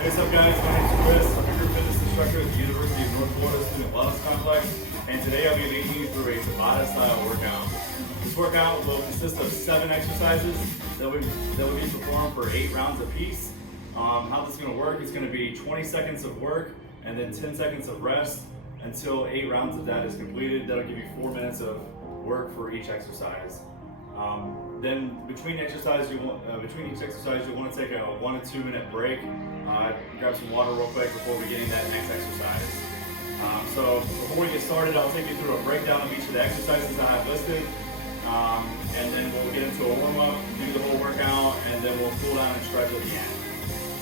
Hey, what's up guys, my name is Chris. I'm a group fitness instructor at the University of North Florida Student Wellness Complex, and today I'll be leading you through a Tabata style workout. This workout will consist of 7 exercises that will be performed for 8 rounds apiece. How this is going to work is going to be 20 seconds of work and then 10 seconds of rest until 8 rounds of that is completed. That'll give you 4 minutes of work for each exercise. Then between each exercise, you want to take a 1 to 2 minute break. Grab some water real quick before we get into that next exercise. So before we get started, I'll take you through a breakdown of each of the exercises that I've listed, and then we'll get into a warm up, do the whole workout, and then we'll cool down and stretch at the end.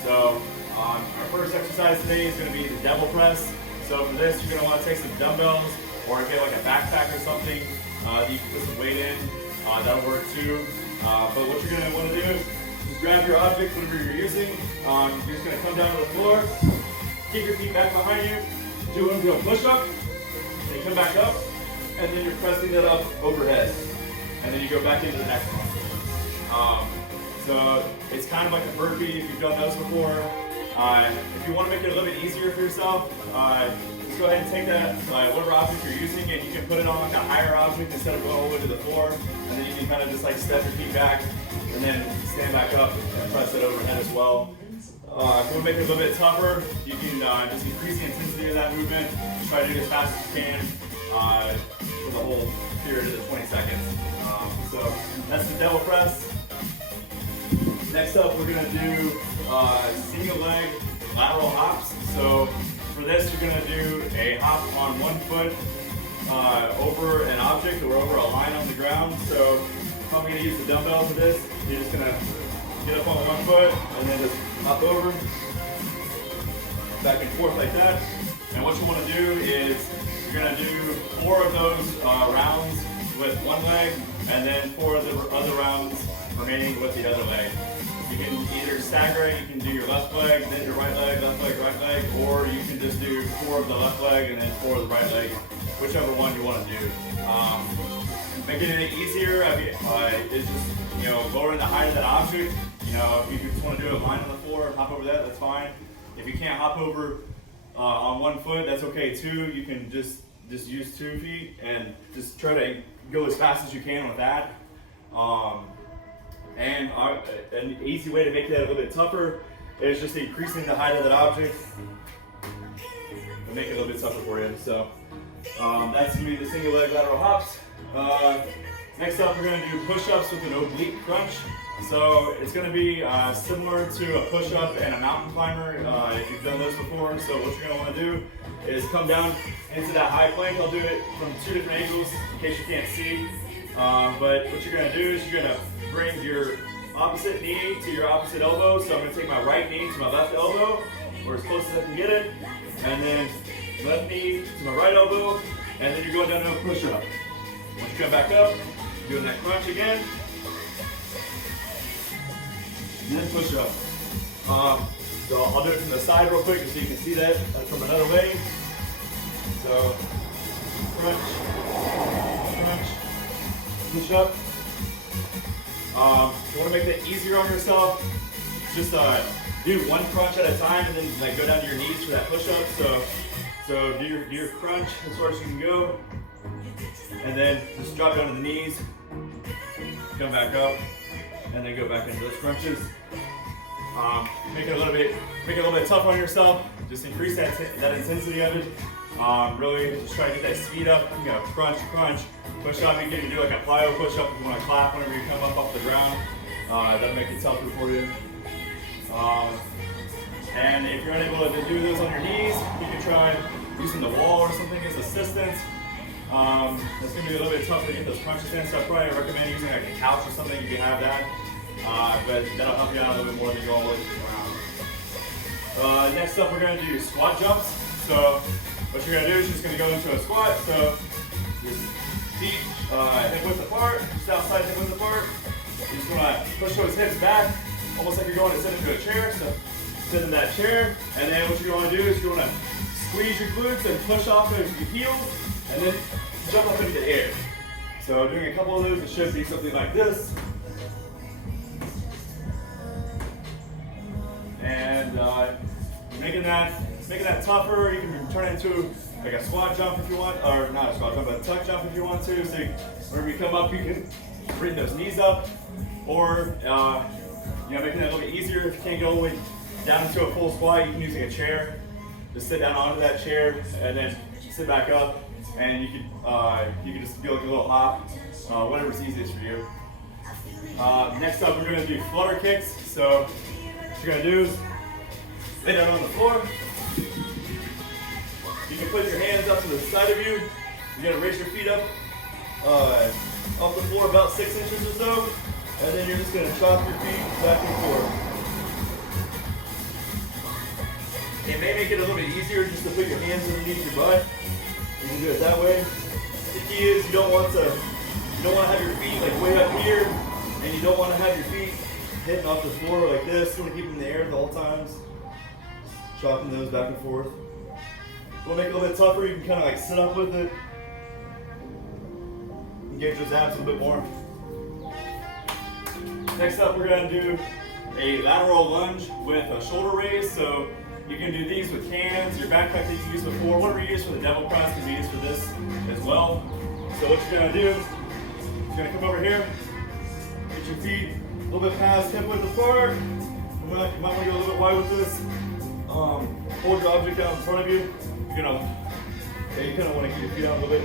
So our first exercise today is going to be the devil press. So for this, you're going to want to take some dumbbells, or if you have like a backpack or something, you can put some weight in. That'll work too. But what you're going to want to do is grab your object, whatever you're using. You're just going to come down to the floor, keep your feet back behind you, do a push-up, then come back up, and then you're pressing that up overhead. And then you go back into the next one. So it's kind of like a burpee if you've done those before. If you want to make it a little bit easier for yourself, just go ahead and take that, whatever object you're using, and you can put it on like a higher object instead of going all the way to the floor. And then you can kind of just like step your feet back and then stand back up and press it overhead as well. If you want to make it a little bit tougher, you can just increase the intensity of that movement. Try to do it as fast as you can for the whole period of the 20 seconds. So that's the devil press. Next up, we're going to do single leg lateral hops. So for this, you're going to do a hop on one foot over an object or over a line on the ground. So if I'm going to use the dumbbell for this, you're just going to get up on one foot and then just hop over, back and forth like that. And what you want to do is you're going to do 4 of those rounds with one leg, and then 4 of the other rounds remaining with the other leg. You can either stagger it, you can do your left leg, then your right leg, right leg, or you can just do 4 of the left leg and then 4 of the right leg, whichever one you want to do. Making it easier is just lowering the height of that object. If you just want to do a line on the floor and hop over that, that's fine. If you can't hop over on one foot, that's okay too. You can just use 2 feet and just try to go as fast as you can with that. And an easy way to make that a little bit tougher is just increasing the height of that object and make it a little bit tougher for you. So that's going to be the single leg lateral hops. Next up, we're going to do push-ups with an oblique crunch. So it's going to be similar to a push-up and a mountain climber if you've done those before. So what you're going to want to do is come down into that high plank. I'll do it from 2 different angles in case you can't see. But what you're going to do is you're going to bring your opposite knee to your opposite elbow. So I'm going to take my right knee to my left elbow, or as close as I can get it, and then left knee to my right elbow, and then you're going down to a push-up. Once you come back up, doing that crunch again, and then push-up. So I'll do it from the side real quick just so you can see that from another way. So crunch, crunch, push-up. If you want to make that easier on yourself, just do 1 crunch at a time and then go down to your knees for that push-up. So do your crunch as far as you can go, and then just drop down to the knees, come back up, and then go back into those crunches. Make it a little bit tougher on yourself. Just increase that intensity of it. Really just try to get that speed up. You know, crunch, crunch. Push up, you can do like a plyo push up if you want to clap whenever you come up off the ground. That'll make it tougher for you. And if you're unable to do those on your knees, you can try using the wall or something as assistance. It's going to be a little bit tough to get those crunches in, so I probably recommend using like a couch or something if you have that. But that'll help you out a little bit more than you're always around. Next up, we're going to do squat jumps. So what you're going to do is you're just going to go into a squat. So just feet hip width apart, just outside hip width apart. You're just going to push those hips back, almost like you're going to sit into a chair. So sit in that chair, and then what you're going to do is you're going to squeeze your glutes and push off of your heels, and then jump up into the air. So doing a couple of those, it should be something like this. And making that tougher. You can turn it into like a squat jump if you want, or not a squat jump, but a tuck jump if you want to. So whenever you come up, you can bring those knees up, or making that a little bit easier. If you can't go all the way down into a full squat, you can use like a chair. Just sit down onto that chair and then sit back up, and you can just do like a little hop, whatever's easiest for you. Next up, we're going to do flutter kicks. So what you're going to do is lay down on the floor. You can put your hands up to the side of you. You're going to raise your feet up off the floor about 6 inches or so, and then you're just going to chop your feet back and forth. It may make it a little bit easier just to put your hands underneath your butt. You can do it that way. The key is you don't want to have your feet like way up here, and you don't want to have your feet hitting off the floor like this. You want to keep them in the air at all times. Chopping those back and forth. If you want to make it a little bit tougher, you can kind of like sit up with it. Engage those abs a little bit more. Next up, we're going to do a lateral lunge with a shoulder raise. So you can do these with hands, your backpack that you used before, whatever you use for the devil press can be used for this as well. So what you're going to do, you're going to come over here, get your feet a little bit past hip width apart. You might want to go a little bit wide with this. Hold your object out in front of you. You kind of want to keep your feet out a little bit.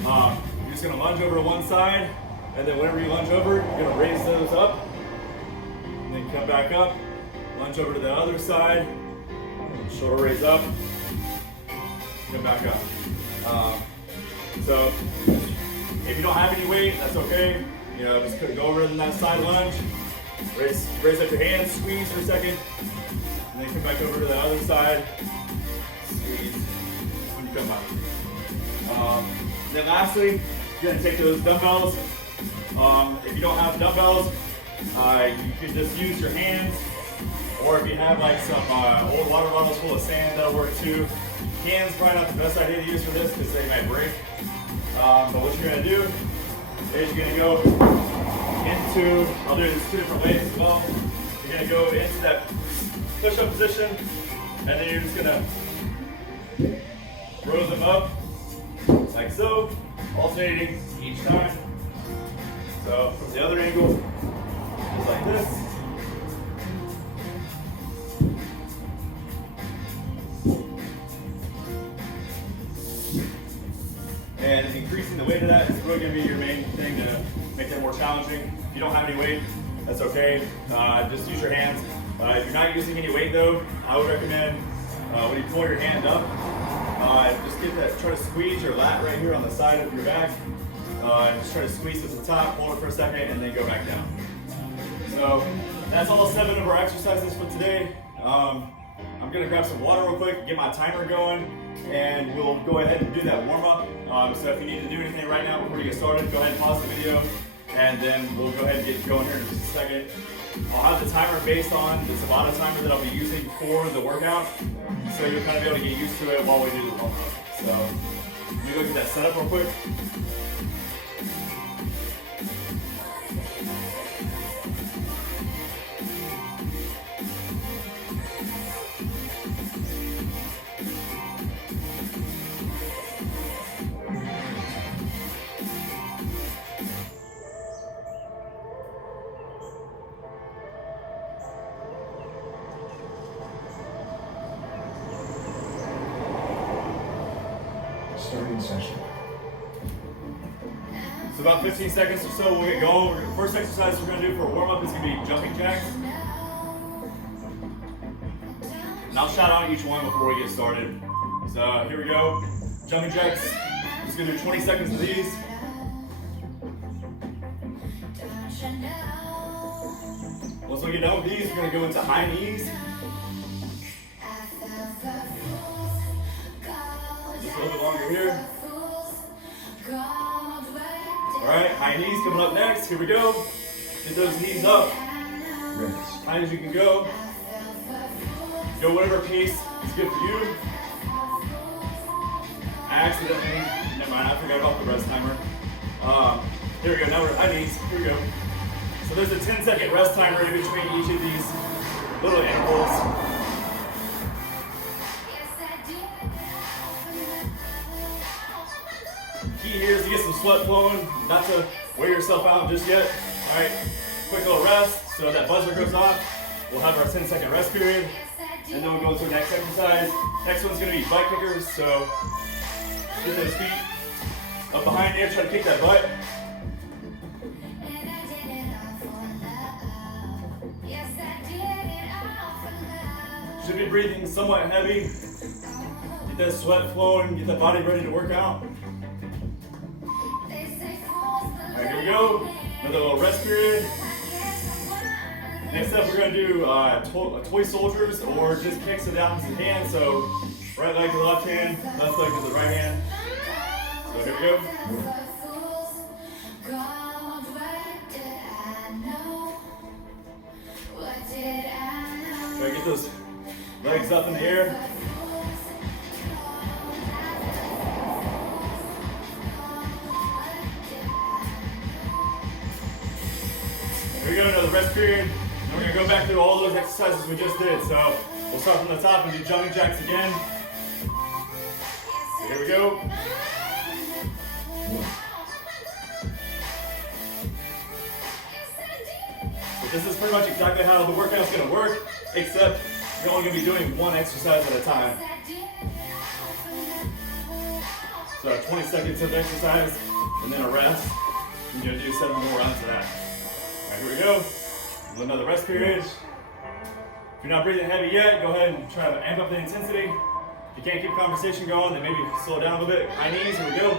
You're just going to lunge over to one side, and then whenever you lunge over, you're going to raise those up, and then come back up, lunge over to the other side, shoulder raise up, come back up. So if you don't have any weight, that's okay. Just go over in that side lunge, raise up your hands, squeeze for a second, and then come back over to the other side, squeeze when you come back. Then lastly, you're going to take those dumbbells. If you don't have dumbbells, you can just use your hands, or if you have like some old water bottles full of sand, that'll work too. Hands probably not the best idea to use for this because they might break. But what you're going to do is you're going to go into, I'll do this 2 different ways as well. You're going to go into that push-up position, and then you're just going to row them up like so, alternating each time. So from the other angle, just like this. And increasing the weight of that is really going to be your main thing to make that more challenging. If you don't have any weight, that's okay. Just use your hands. If you're not using any weight though, I would recommend when you pull your hand up, just try to squeeze your lat right here on the side of your back. Just try to squeeze at the top, hold it for a second, and then go back down. So that's all 7 of our exercises for today. I'm gonna grab some water real quick, get my timer going, and we'll go ahead and do that warm up. So if you need to do anything right now before you get started, go ahead and pause the video, and then we'll go ahead and get going here in just a second. I'll have the timer based on the Tabata timer that I'll be using for the workout, so you'll kind of be able to get used to it while we do the warm up. So let me go get that set up real quick. Starting session. So about 15 seconds or so, we'll get going. First exercise we're going to do for a warm-up is going to be jumping jacks. And I'll shout out each one before we get started. So here we go. Jumping jacks. I'm just going to do 20 seconds of these. Once we get done with these, we're going to go into high knees. Just a little bit longer here. Alright, high knees coming up next. Here we go. Get those knees up. High as you can go. Go whatever pace is good for you. Never mind, I forgot about the rest timer. Here we go, now we're at high knees. Here we go. So there's a 10-second rest timer in between each of these little intervals. gears to get some sweat flowing, not to wear yourself out just yet. All right, quick little rest. So that buzzer goes off, we'll have our 10-second rest period, and then we'll go to the next exercise. Next one's gonna be butt kickers. So get those feet up behind you, try to kick that butt. Should be breathing somewhat heavy. Get that sweat flowing, get that body ready to work out. Alright, here we go. Another little rest period. Next up, we're going to do toy soldiers, or just kicks with the opposite hand. So right leg to the left hand, left leg to the right hand. So here we go. Try to get those legs up in the air. Here we go, another rest period. And we're going to go back through all those exercises we just did. So we'll start from the top and do jumping jacks again. So here we go. So this is pretty much exactly how the workout's going to work, except you're only going to be doing one exercise at a time. So 20 seconds of exercise and then a rest. You're going to do 7 more rounds of that. All right, here we go. Another rest period. If you're not breathing heavy yet, go ahead and try to amp up the intensity. If you can't keep the conversation going, then maybe slow down a little bit. High knees, here we go.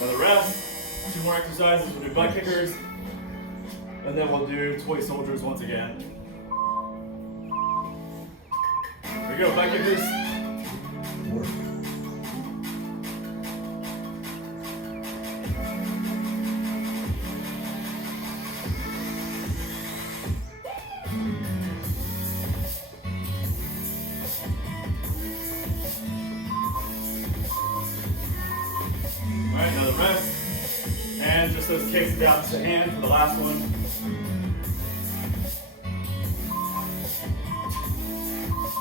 Another rest. 2 more exercises. We'll do butt kickers, and then we'll do toy soldiers once again. Here we go, butt kickers. Alright, another rest. And just those kicks with the opposite hand for the last one.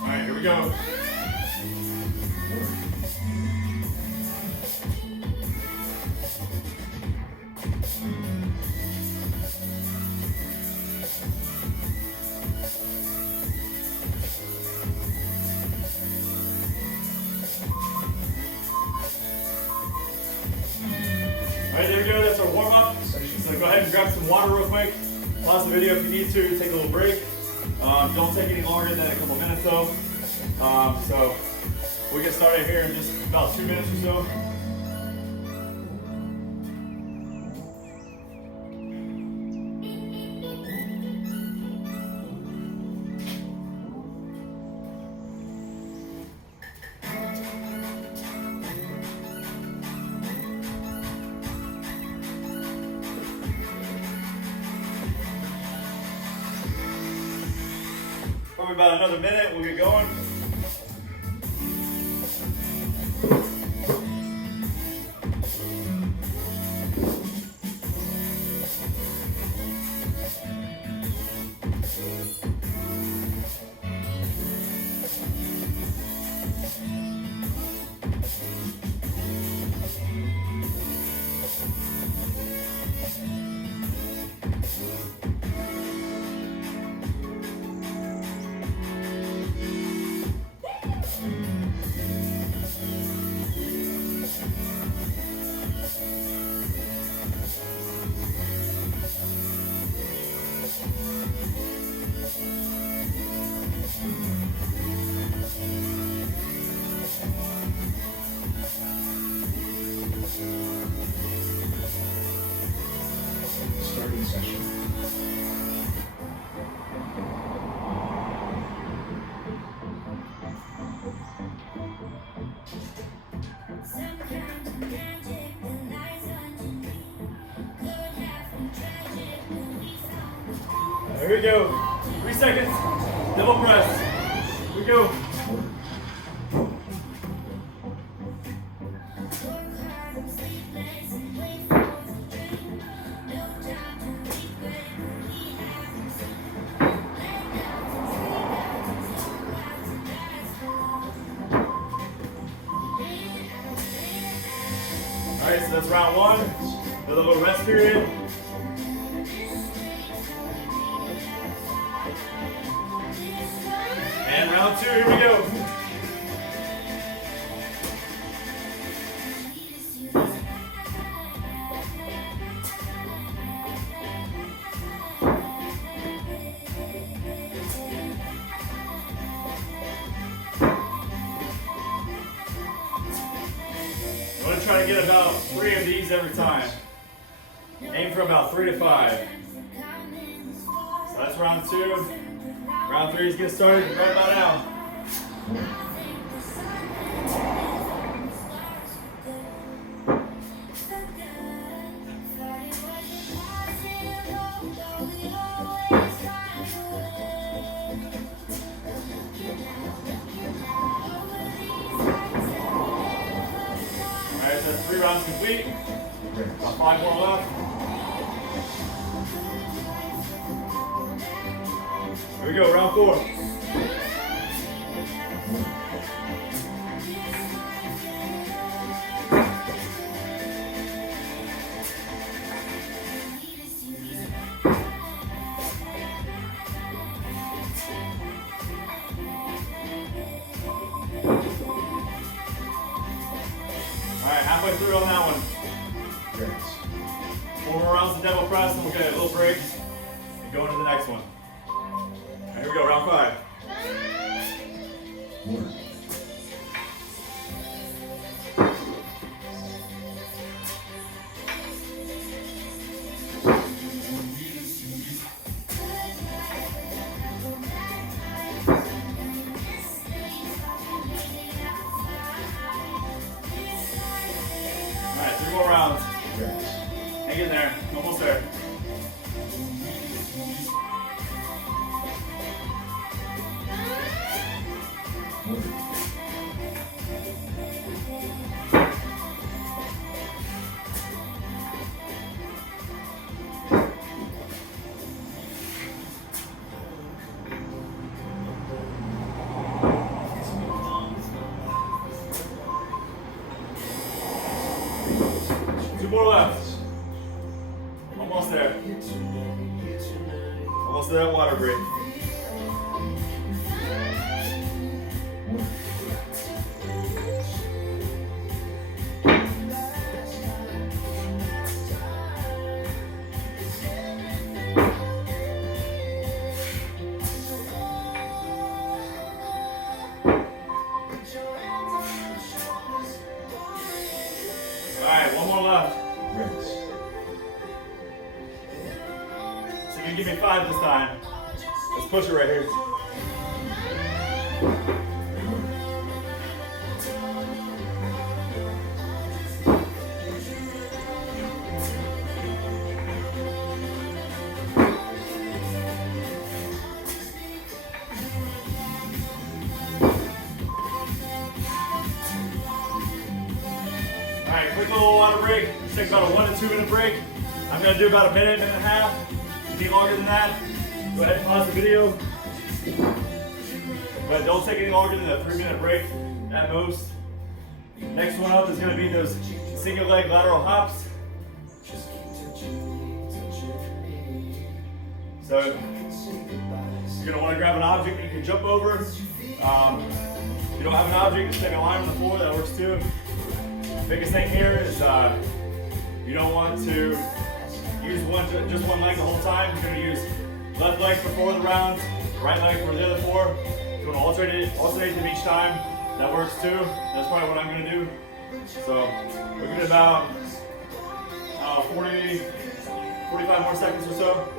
Alright, here we go. Alright, there we go, that's our warm-up. So go ahead and grab some water real quick. Pause the video if you need to, take a little break. Don't take any longer than a couple minutes though. So we'll get started here in just about 2 minutes or so. Probably about another minute, we'll get going. Starting session. Here we go. 3 seconds. Double press. Here we go. Alright, so that's round one. Another little rest period. And round two, here we go. I'm going to try to get about 3 of these every time. Aim for about 3 to 5. So that's round two. Round three is getting started right about now. Alright, so that's 3 rounds complete. About 5 more left. Here we go, round 4. Alright, halfway through on that one. 4 more rounds of demo press, and we'll get a little break and go into the next one. Here we go, round 5. Alright, 3 more rounds. Hang in there, almost there. Two more left. Almost there. Almost there at water break. Alright, one more left. So you give me 5 this time. Let's push it right here. Alright, quick little water break. Let's take about a 1 to 2 minute break. I'm going to do about a minute, minute and a half. If you need longer than that, go ahead and pause the video. But don't take any longer than a 3-minute break at most. Next one up is going to be those single leg lateral hops. So you're going to want to grab an object that you can jump over. If you don't have an object, just take a line on the floor, that works too. Biggest thing here is you don't want to use just one leg the whole time. You're going to use left leg for 4 of the rounds, right leg for the other 4. You're going to alternate them each time. That works too. That's probably what I'm going to do. So we're going to about 45 more seconds or so.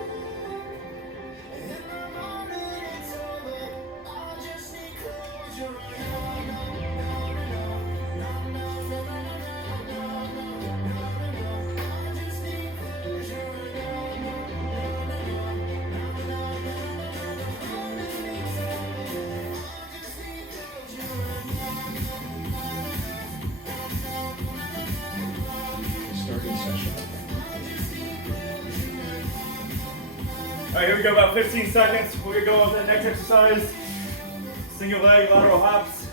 All right, here we go, about 15 seconds. We're gonna go on to the next exercise. Single leg lateral hops.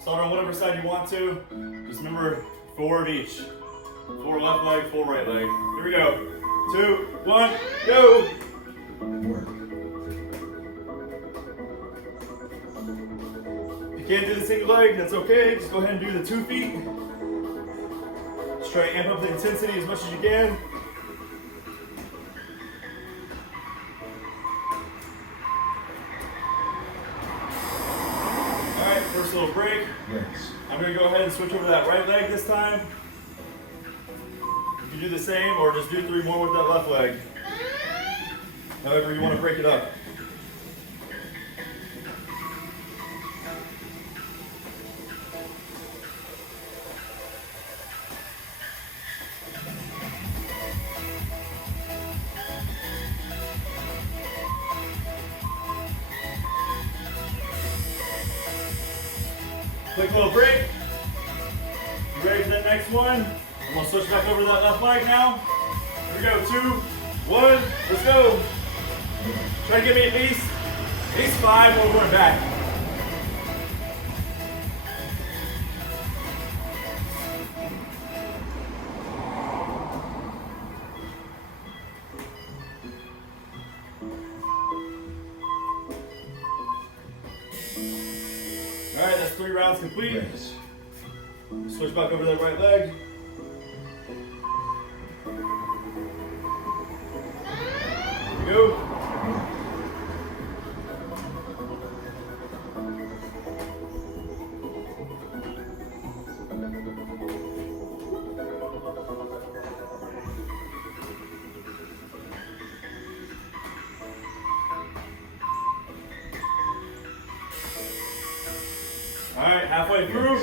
Start on whatever side you want to. Just remember 4 of each. 4 left leg, 4 right leg. Here we go. 2, 1, go! If you can't do the single leg, that's okay. Just go ahead and do the 2 feet. Just try to amp up the intensity as much as you can. Alright, first little break. I'm going to go ahead and switch over to that right leg this time. You can do the same or just do 3 more with that left leg. However you want to break it up. Quick little break. You ready for that next one? I'm going to switch back over to that left leg now. Here we go. 2, 1, let's go. Try to give me at least 5 over and back. All right, that's 3 rounds complete. Yes. Switch back over to that right leg. Go. All right, halfway through.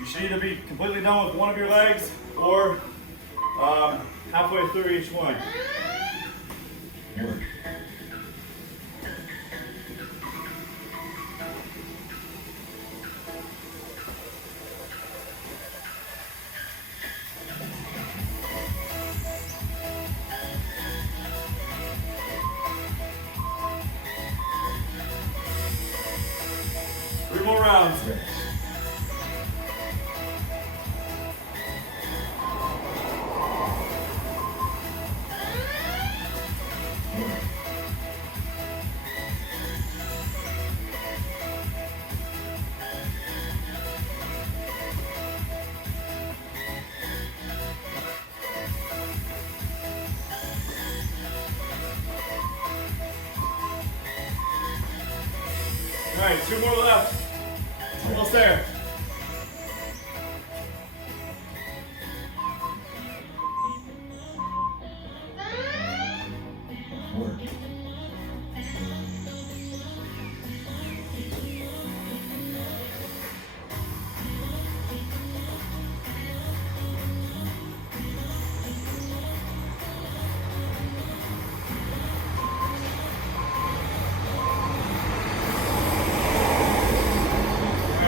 You should either be completely done with one of your legs or halfway through each one. Three more rounds. All right, 2 more left. Almost there.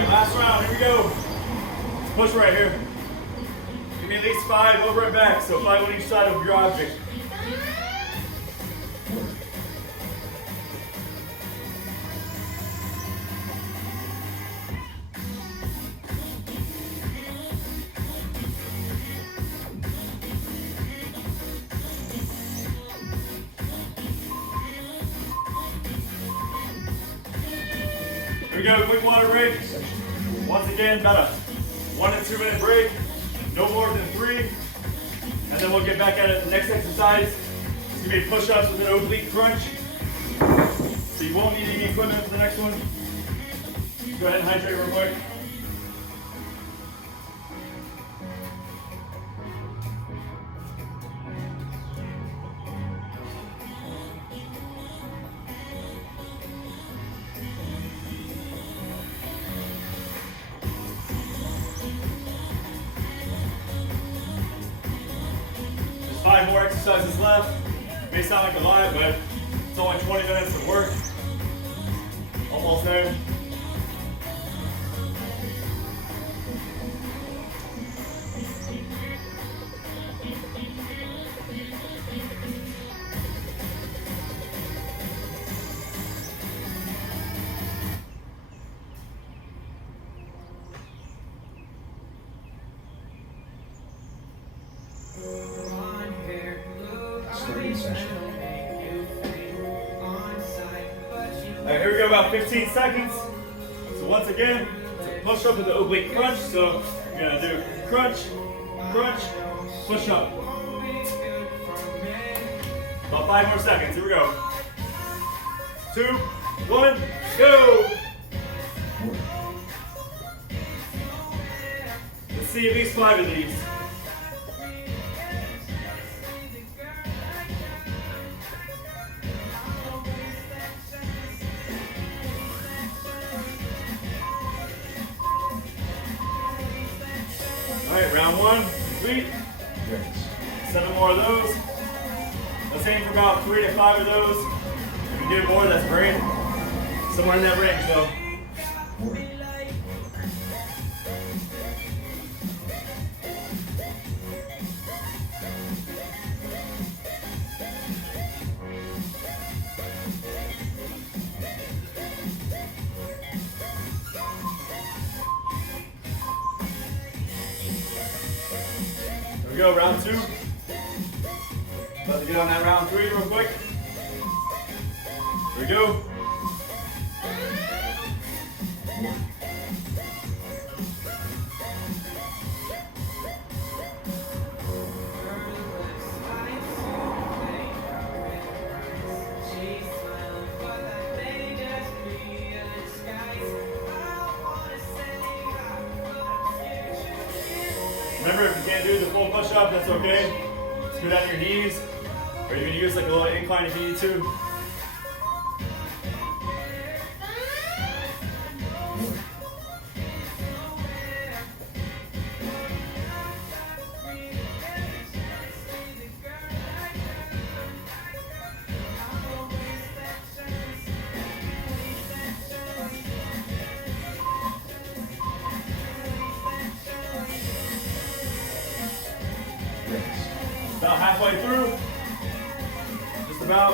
Last round, here we go. Push right here. Give me at least 5 over and back, so 5 on each side of your object. Here we go, quick water break. Once again, about a 1 to 2 minute break, no more than 3. And then we'll get back at it. The next exercise is going to be push-ups with an oblique crunch. So you won't need any equipment for the next one. Go ahead and hydrate real quick. There's 5 more exercises left. May sound like a lot, but it's only 20 minutes of work. Almost there. session. All right, here we go, about 15 seconds. So once again, it's a push up with the oblique crunch. So you're gonna do crunch, crunch, push up. About 5 more seconds, here we go. 2, 1, go! Let's see at least 5 of these. All right, round 1, complete. 7 more of those. Let's aim for about 3 to 5 of those. If you do more, that's great. Somewhere in that range, though. Here we go, round 2. About to get on that round 3 real quick. Here we go. Remember, if you can't do the full push-up, that's okay. Just do it on your knees, or you can use like a little incline if you need to. About halfway through, just about.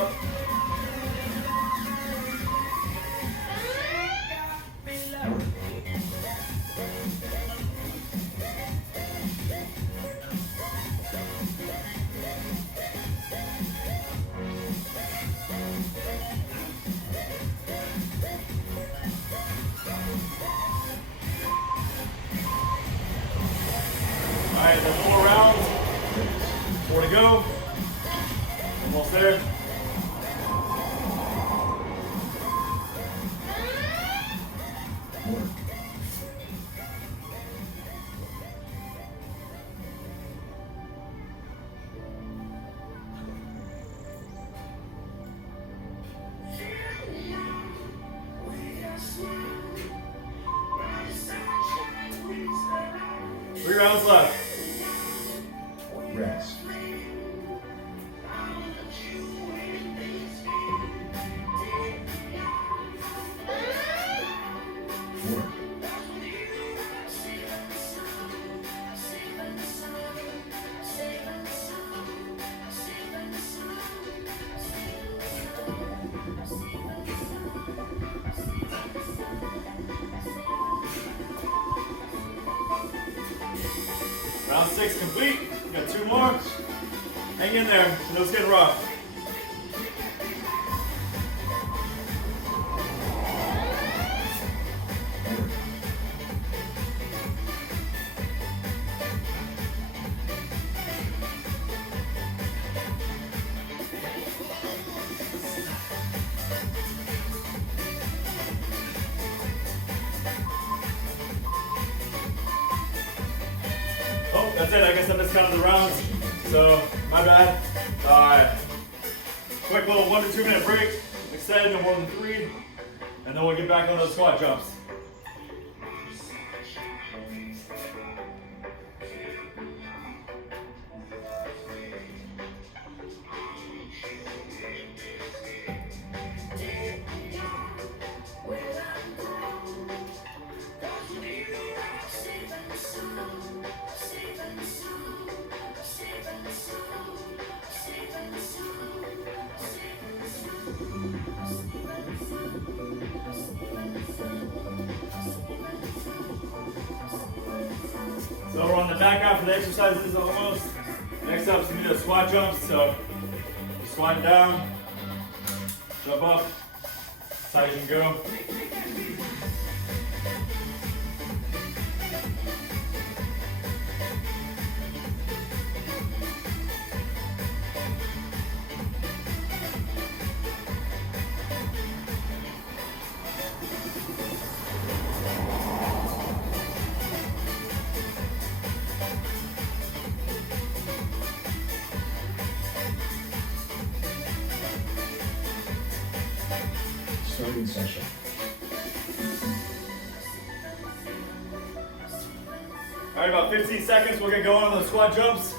All right, there's 4 rounds. 4 to go. Almost there. Three rounds left. Rest. Round 6 complete. Got 2 more. Hang in there. I know it's getting rough. Oh, that's it. I guess I miscounted the rounds. So, my bad. Quick little 1 to 2 minute break. Extend no more than 3. And then we'll get back on those squat jumps. So we're on the back half of the exercises almost. Next up is going to be the squat jumps. So Squat down, jump up, as high as you can go. Starting session. All right, about 15 seconds, we'll get going on the squat jumps.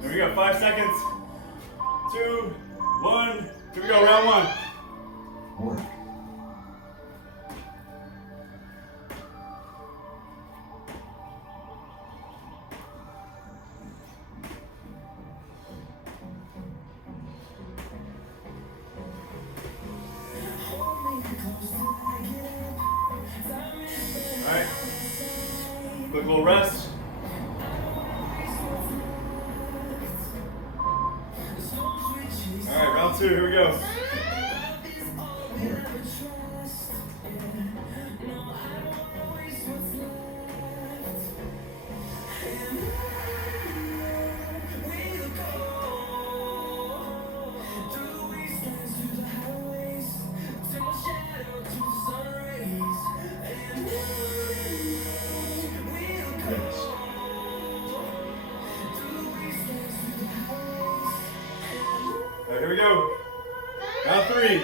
Here we go, 5 seconds. 2, 1, here we go, round 1. Work. Alright, quick little rest. Alright, round 2, here we go. Alright, here we go. Round 3.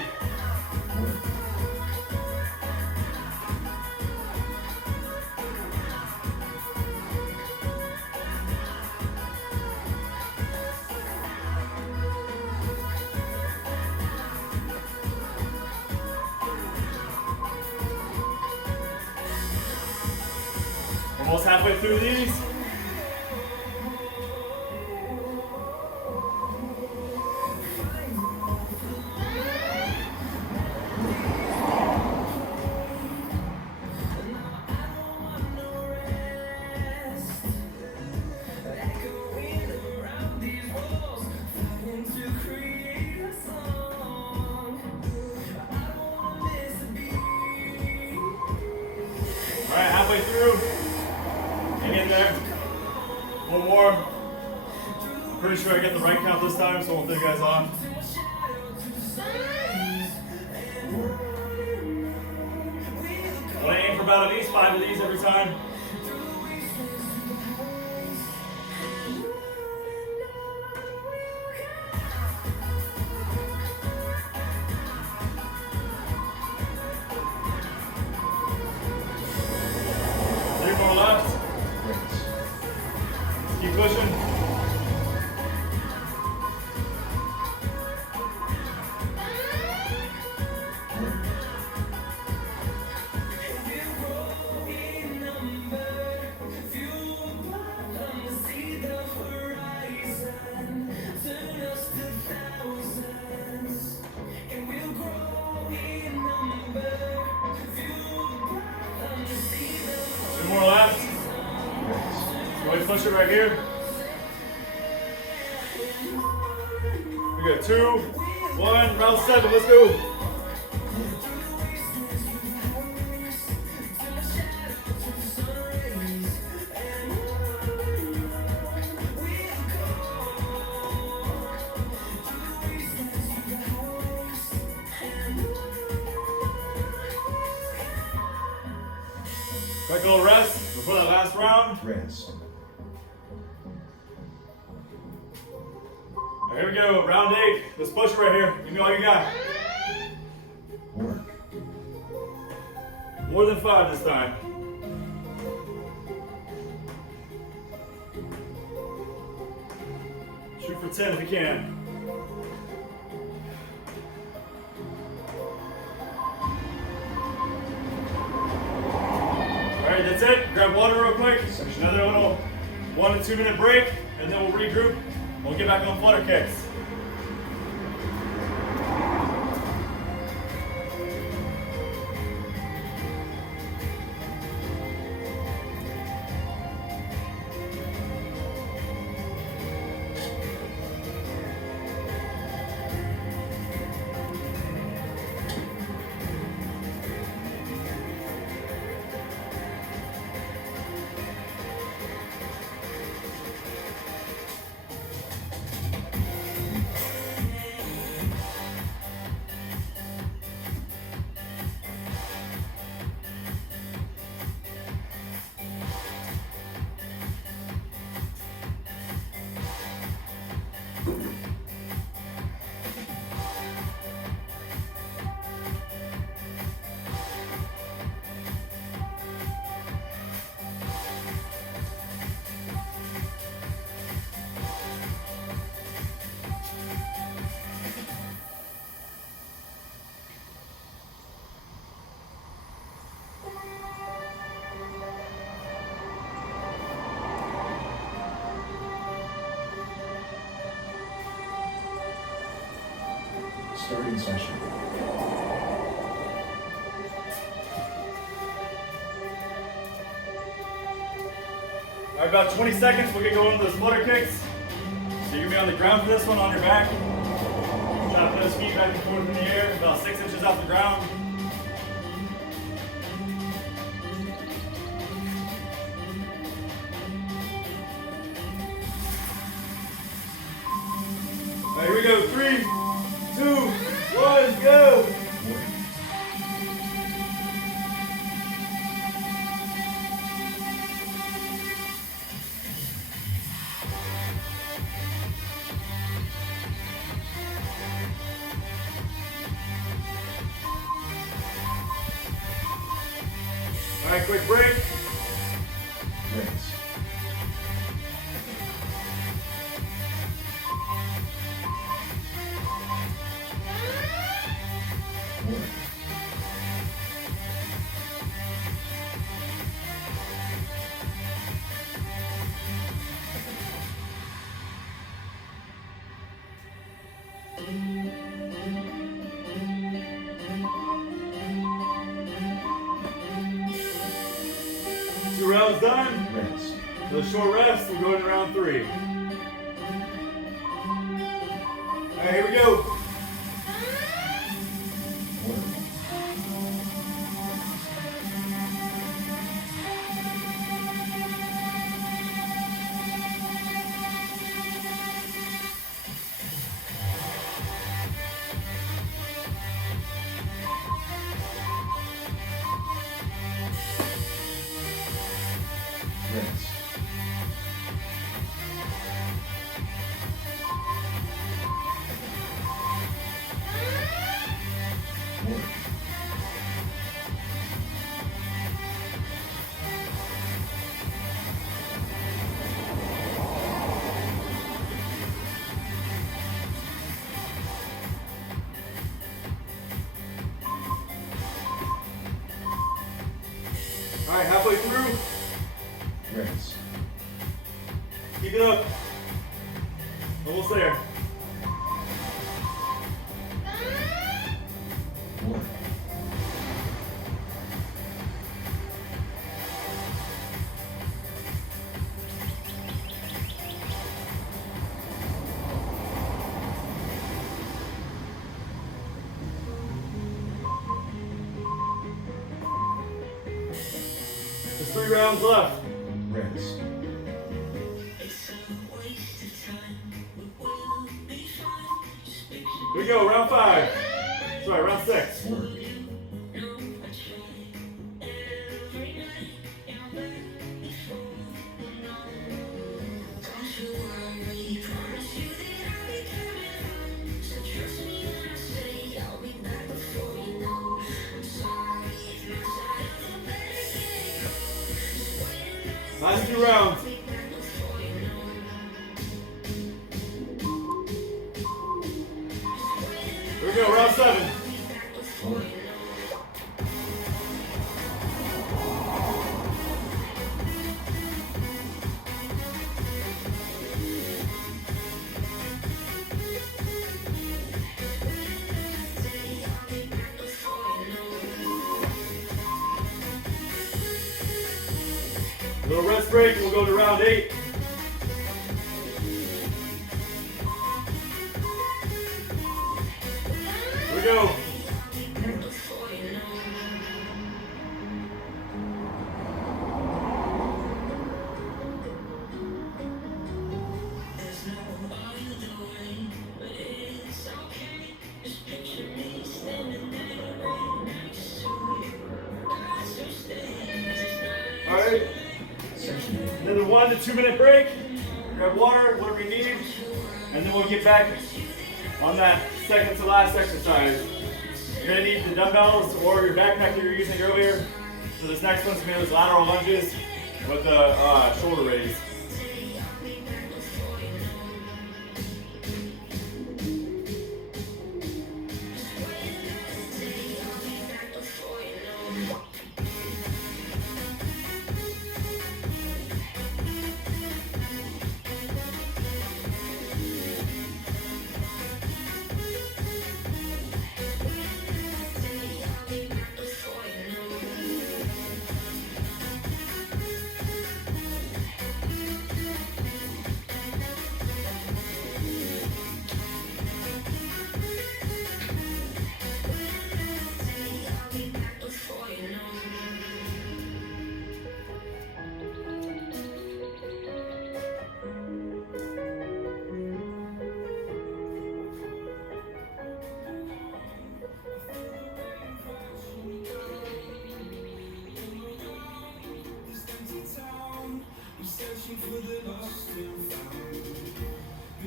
Almost halfway through these. Alright, halfway through. Hang in there. One more. I'm pretty sure I get the right count this time, so we'll take you guys on. I want to aim for about at least 5 of these every time. Keep pushing. Two more laps. Go ahead and push it right here. We got 2, 1, round 7, let's go. Quick little rest before that last round. Rest. Here we go, round 8. Let's push it right here. Give me all you got. Work. More than 5 this time. Shoot for 10 if you can. Alright, that's it. Grab water real quick. Another little 1 to 2 minute break, and then we'll regroup. We'll get back on Flutter Kicks. Starting session. All right, about 20 seconds, we'll get going with those flutter kicks. So you're gonna be on the ground for this one, on your back. Chopping those feet back and forth in the air, about 6 inches off the ground. All right, here we go. 3, 2, 1, go. All right, quick break. Rinse. Work. Two rounds done. Rinse. Those short rests, we'll go into round 3. All right, here we go. Work. Rinse. Work. All right, halfway through. Rinse. Keep it up. Almost there. Work. There's 3 rounds left. Rinse. Here we go, round 5. Sorry, round 6. Work. Last 2 rounds. Here we go, round 7. Work. Little rest break, and we'll go to round 8. Here we go. All right. Session ended. Another 1 to 2 minute break. Grab water, whatever you need, and then we'll get back on that second to last exercise. You're gonna need the dumbbells or your backpack that you were using earlier. So this next one's gonna be those lateral lunges with the shoulder raise.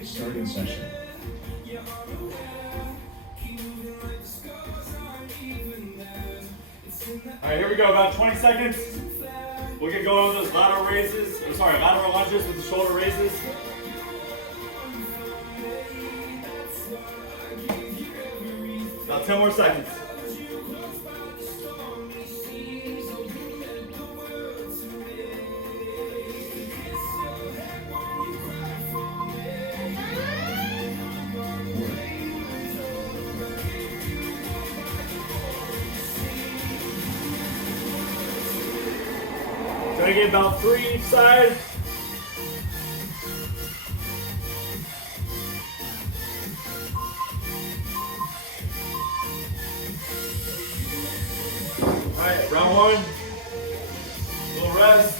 Starting session. Alright, here we go, about 20 seconds. We'll get going with those lateral raises, lateral lunges with the shoulder raises. About 10 more seconds. Try to get about 3 each side. Alright, round 1. Little rest.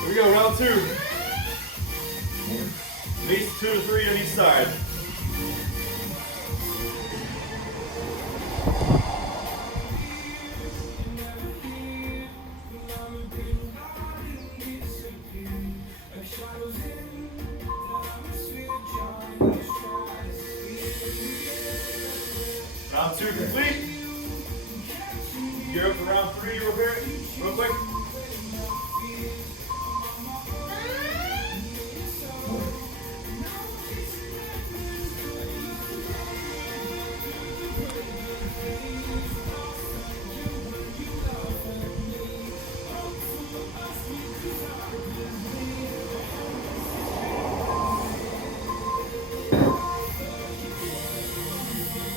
Here we go, round 2. At least 2 to 3 on each side. Round 2 complete. Gear up for round 3 real quick.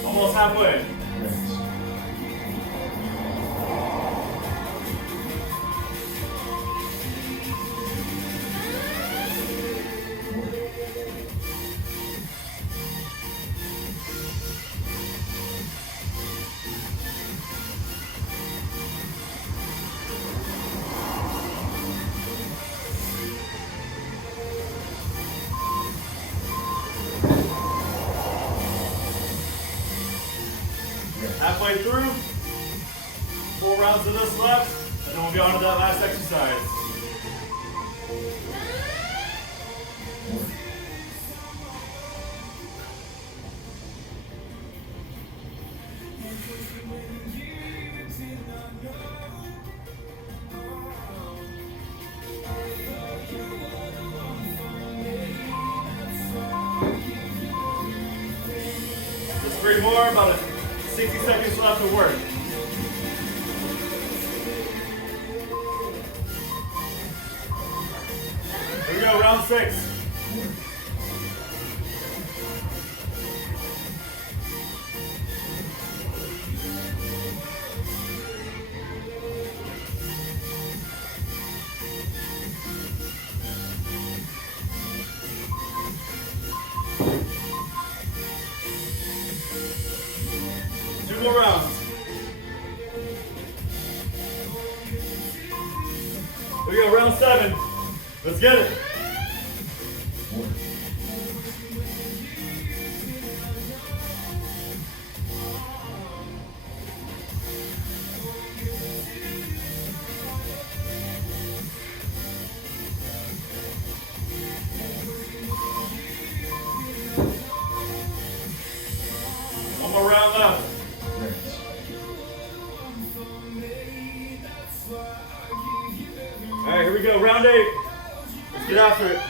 Almost halfway. Halfway through, 4 rounds of this left, and then we'll be on to that last exercise. Just 3 more, about 60 seconds left to work. Here we go, round 6. Two more rounds. Here we go, round 7. Let's get it. One more round left. All right, here we go, round 8. Let's get after it.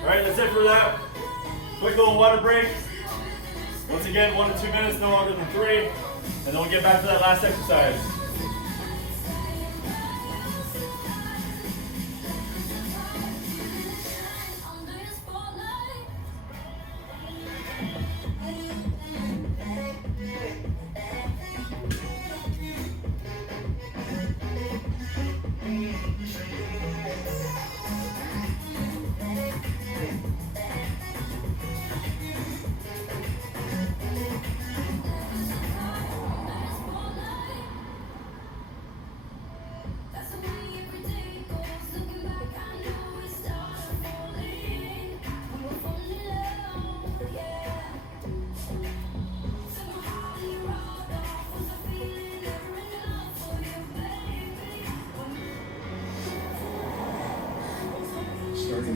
All right, that's it for that. Quick little water break. Once again, 1 to 2 minutes, no longer than 3. And then we'll get back to that last exercise.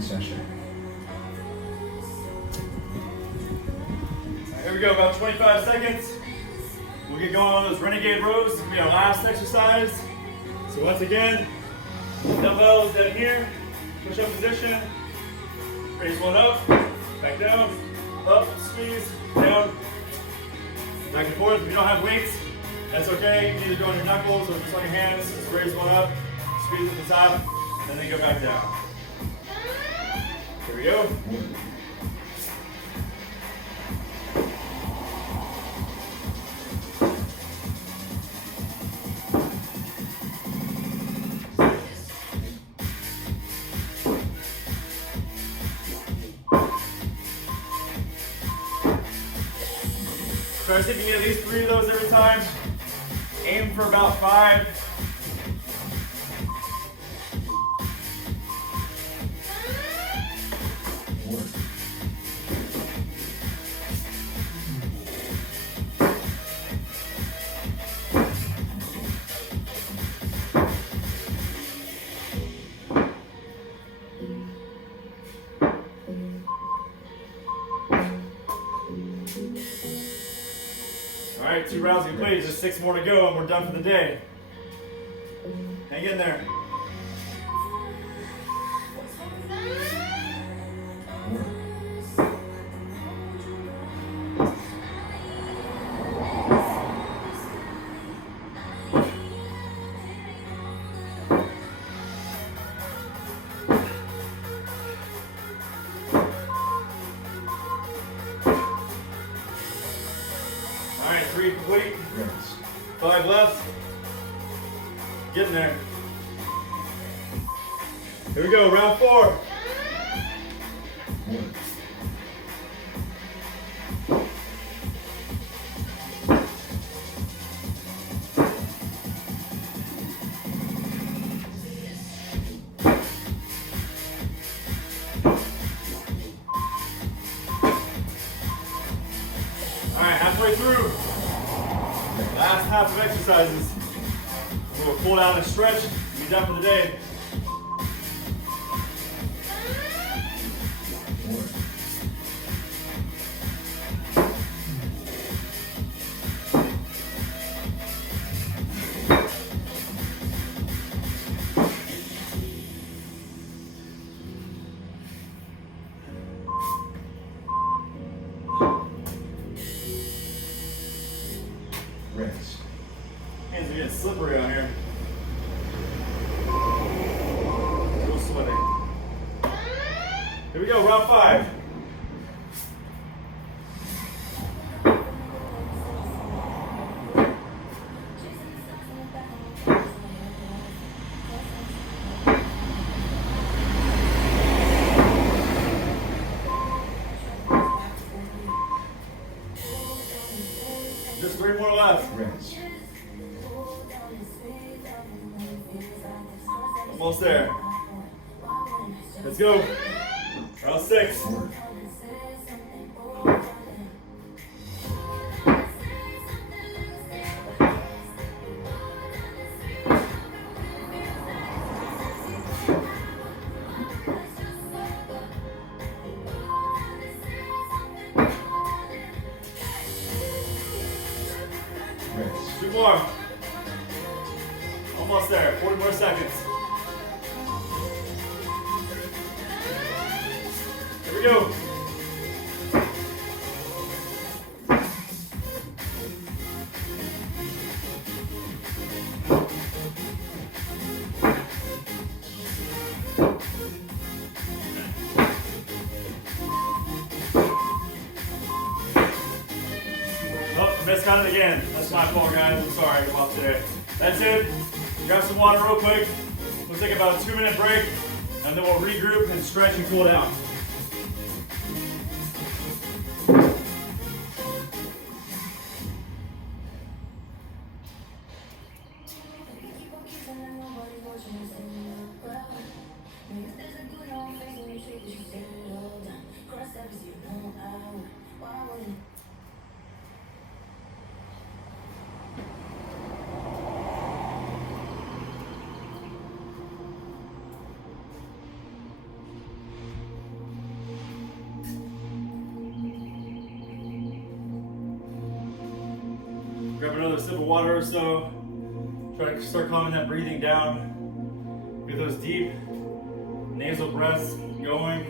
Second session. All right, here we go, about 25 seconds. We'll get going on those Renegade Rows. This will be our last exercise. So once again, dumbbells down here, push up position, raise one up, back down, up, squeeze, down, back and forth. If you don't have weights, that's okay. You can either go on your knuckles or just on your hands. Just raise one up, squeeze at the top, and then go back down. Here we go. Try to see if you can get at least 3 of those every time. Aim for about 5. All right, 2 rounds complete. Just 6 more to go, and we're done for the day. Hang in there. All right, 3 complete. 5 left. Getting there. Here we go, round 4. All right, halfway through. Last half of exercises. We'll pull down and stretch and be done for the day. Rinse. Hands are getting slippery on here. A little sweaty. Here we go, round 5. Just 3 more left. Rinse. Almost there. Let's go. Round 6. Rinse. 2 more. Almost there. 40 more seconds. Here we go. Oh, miscounted again. That's my fault, guys. I'm sorry about today. That's it. Grab some water real quick. We'll take about a 2-minute break, and then we'll regroup and stretch and cool down. Grab another sip of water or so. Try to start calming that breathing down. Get those deep nasal breaths going.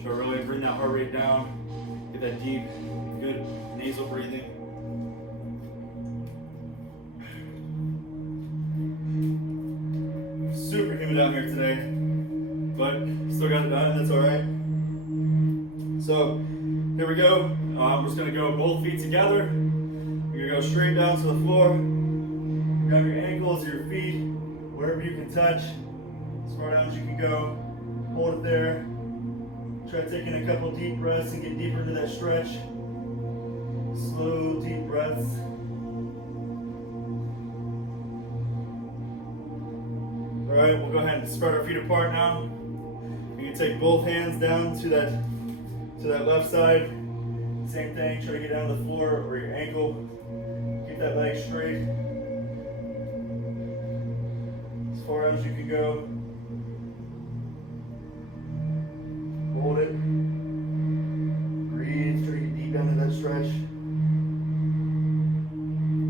Try to really bring that heart rate down. Get that deep, good nasal breathing. Super humid out here today, but still got it done, that's all right. So here we go. We're just gonna go both feet together. You're gonna go straight down to the floor. Grab your ankles, your feet, wherever you can touch, as far down as you can go. Hold it there. Try taking a couple deep breaths and get deeper into that stretch. Slow, deep breaths. All right, we'll go ahead and spread our feet apart now. You can take both hands down to that left side. Same thing, try to get down to the floor or your ankle. Keep that leg straight. As far as you can go. Hold it. Breathe, try to get deep down into that stretch.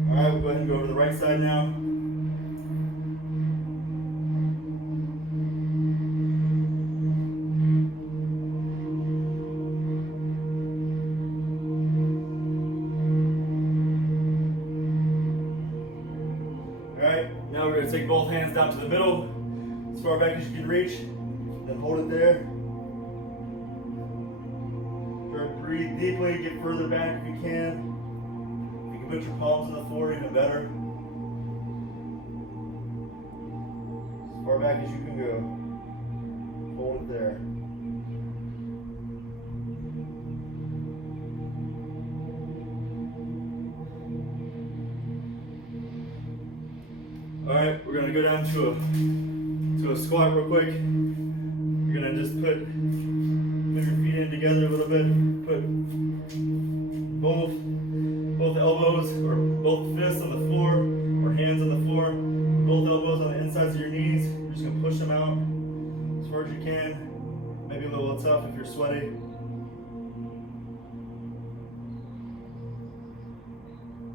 All right, we'll go ahead and go over to the right side now. Now we're going to take both hands down to the middle, as far back as you can reach, then hold it there. Try to breathe deeply, get further back if you can. If you can put your palms on the floor, even better. As far back as you can go. Hold it there. All right, we're gonna go down to a squat real quick. You're gonna just move your feet in together a little bit. Put both elbows or both fists on the floor or hands on the floor. Both elbows on the insides of your knees. You're just gonna push them out as far as you can. Maybe a little tough if you're sweaty.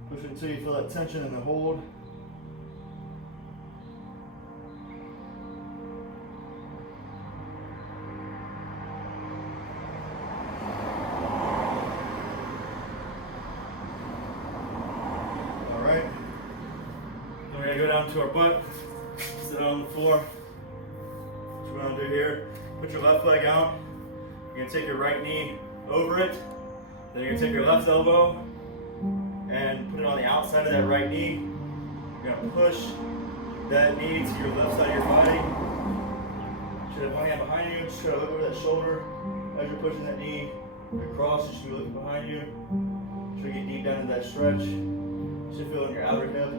Push it until you feel that tension in the hold. Go down to our butt, sit on the floor. What you're gonna do here, put your left leg out. You're gonna take your right knee over it. Then you're gonna take your left elbow and put it on the outside of that right knee. You're gonna push that knee to your left side of your body. You should have one hand behind you. Just try to look over that shoulder as you're pushing that knee across. You should be looking behind you. Try to get deep down into that stretch. You should feel it in your outer hip.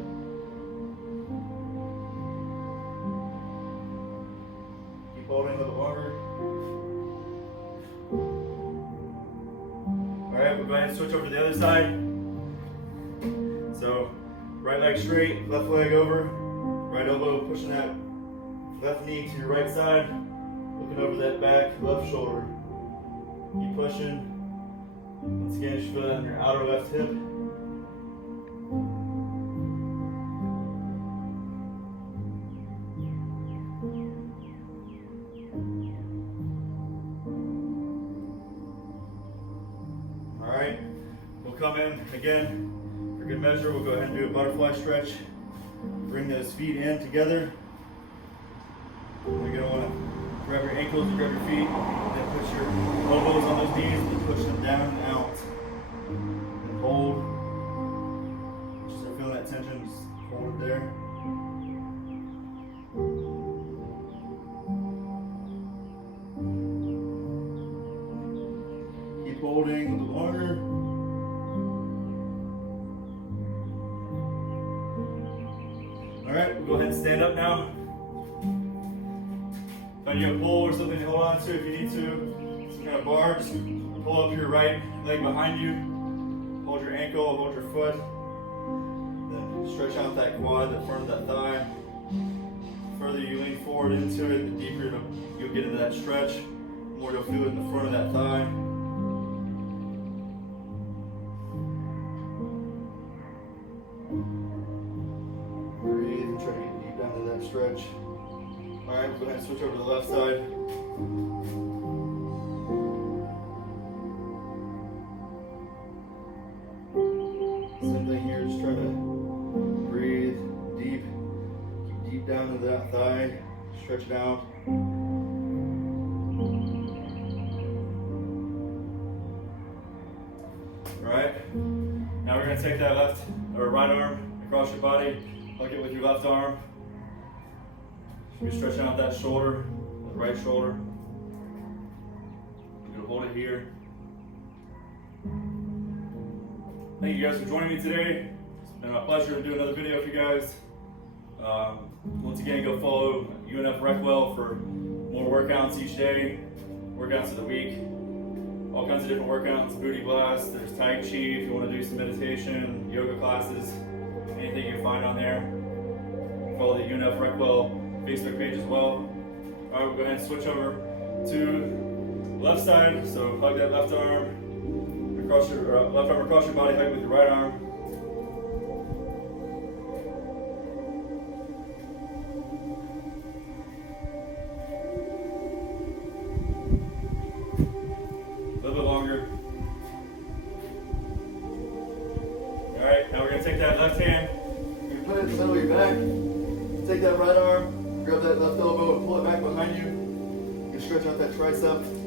Holding a little longer. All right, we'll go ahead and switch over to the other side. So, right leg straight, left leg over, right elbow pushing that left knee to your right side, looking over that back left shoulder. Keep pushing. Once again, just feel that on your outer left hip. Come in again for good measure. We'll go ahead and do a butterfly stretch. Bring those feet in together. You're going to want to grab your ankles and grab your feet, then put your elbows on those knees and push them down and out. And hold. Just start feeling that tension. Just hold it there. Keep holding a little longer. Alright, we'll go ahead and stand up now. Find you a pole or something to hold on to if you need to. Some kind of bar, just pull up your right leg behind you. Hold your ankle, hold your foot. Then stretch out that quad, the front of that thigh. The further you lean forward into it, the deeper you'll get into that stretch. The more you'll feel it in the front of that thigh. stretch. All right, go ahead and switch over to the left side. Same thing here, just try to breathe deep. Keep deep down into that thigh. Stretch it out. Alright, now we're going to take that left or right arm across your body, hug it with your left arm. You're stretching out that shoulder, the right shoulder. You're going to hold it here. Thank you guys for joining me today. It's been my pleasure to do another video with you guys. Once again, go follow UNF Recwell for more workouts each day, workouts of the week. All kinds of different workouts, booty blast, there's Tai Chi if you want to do some meditation, yoga classes, anything you can find on there. Follow the UNF Recwell Facebook page as well. All right, we'll go ahead and switch over to the left side. So hug that left arm across your left arm across your body, hug with your right arm. A little bit longer. All right, now we're gonna take that left hand. You're gonna put it in the middle of your back. Take that right arm, grab that left elbow and pull it back behind you. You can stretch out that tricep.